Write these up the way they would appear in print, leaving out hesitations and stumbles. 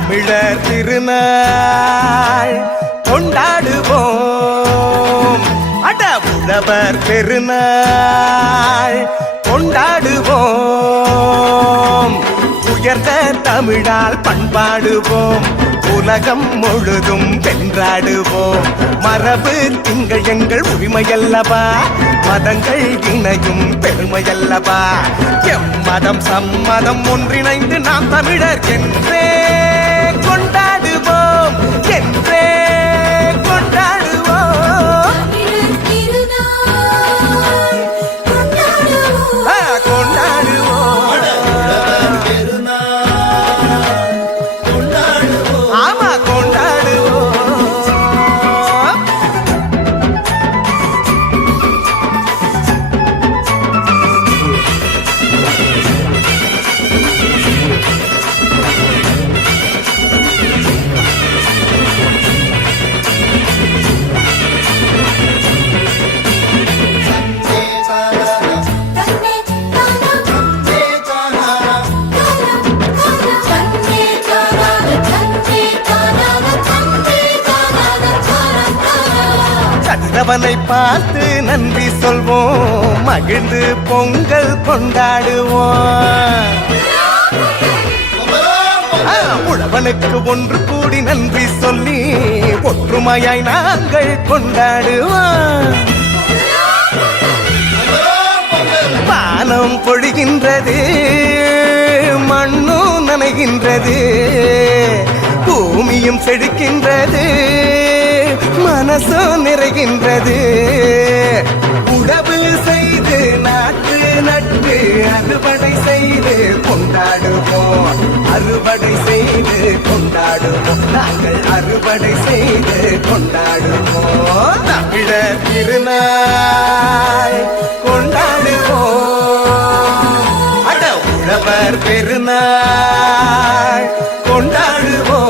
தமிழர் திருநாள் கொண்டாடுவோம். அட உழவர் பெருநாள் கொண்டாடுவோம். உயர்ந்த தமிழால் பண்பாடுவோம். உலகம் முழுதும் வென்றாடுவோம். மரபு திங்கள் எங்கள் உரிமையல்லவா, மதங்கள் இணையும் பெருமையல்லவா. எம்மதம் சம்மதம் ஒன்றிணைந்து நாம் தமிழர் என்றே கொண்டாடுவோம், என்றே கொண்டாடுவோம். அவனை பார்த்து நன்றி சொல்வோம், மகிழ்ந்து பொங்கல் கொண்டாடுவோம். உழவனுக்கு ஒன்று கூடி நன்றி சொல்லி ஒற்றுமையாய் நாங்கள் கொண்டாடுவோம். வானம் பொழிகின்றது, மண்ணும் நனைகின்றது, பூமியும் செழிக்கின்றது, மனசும் நிறைகின்றது. உழவு செய்து நாட்டு நட்டு அறுவடை செய்து கொண்டாடுவோம், அறுவடை செய்து கொண்டாடுவோம், நாங்கள் அறுவடை செய்து கொண்டாடுவோம். தமிழர் திருநாள் கொண்டாடுவோம். அட உழவர் பெருநாள் கொண்டாடுவோம்.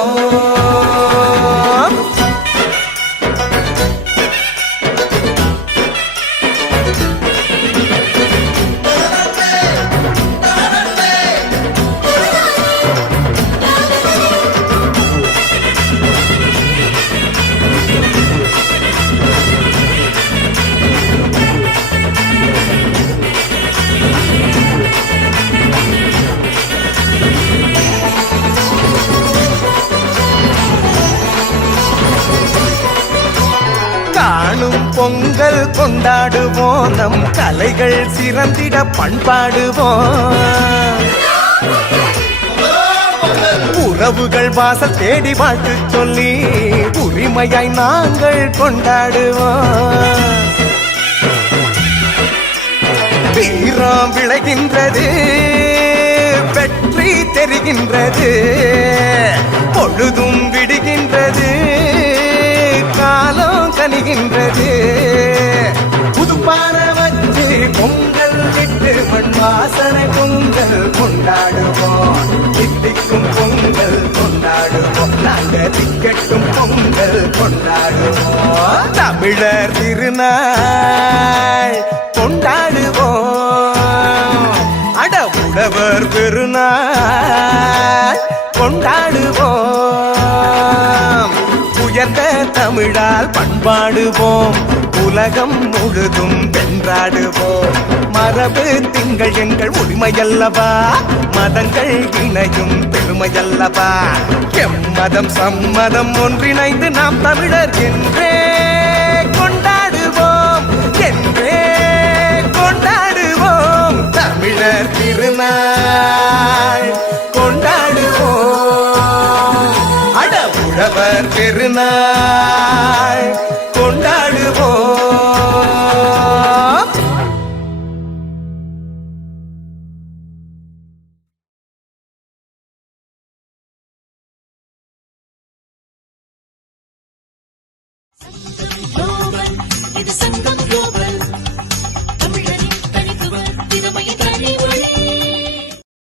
பொங்கல் கொண்டாடுவோம், நம் கலைகள் சிறந்திட பண்பாடுவோம். உறவுகள் வாசல் தேடி வாழ்த்து சொல்லி உரிமையாய் நாங்கள் கொண்டாடுவோம். வீரம் விளைகின்றது, வெற்றி தெரிகின்றது, பொழுதும் விடுகின்றது, காலம் கனிகின்றது. புதுப்பான வச்சு பொங்கல் விட்டு மண் வாசனை பொங்கல் கொண்டாடுவோம். தித்திக்கும் பொங்கல் கொண்டாடுவோம், நாங்கள் திக்கட்டும் பொங்கல் கொண்டாடுவோம். தமிழர் திருநாள் கொண்டாடுவோம். அட உழவர் பெருநாள் கொண்டாடுவோம். உயர்ந்த தமிழால் பண்பாடுவோம், உலகம் முழுதும் வென்றாடுவோம். மரபு திங்கள் எங்கள் உரிமையல்லவா, மதங்கள் இணையும் பெருமையல்லவா. எம்மதம் சம்மதம் ஒன்றிணைந்து நாம் தமிழர் என்றே கொண்டாடுவோம், என்றே கொண்டாடுவோம். தமிழர் திருநாள் கொண்டாடுவோம். அட உழவர் பெருநாள்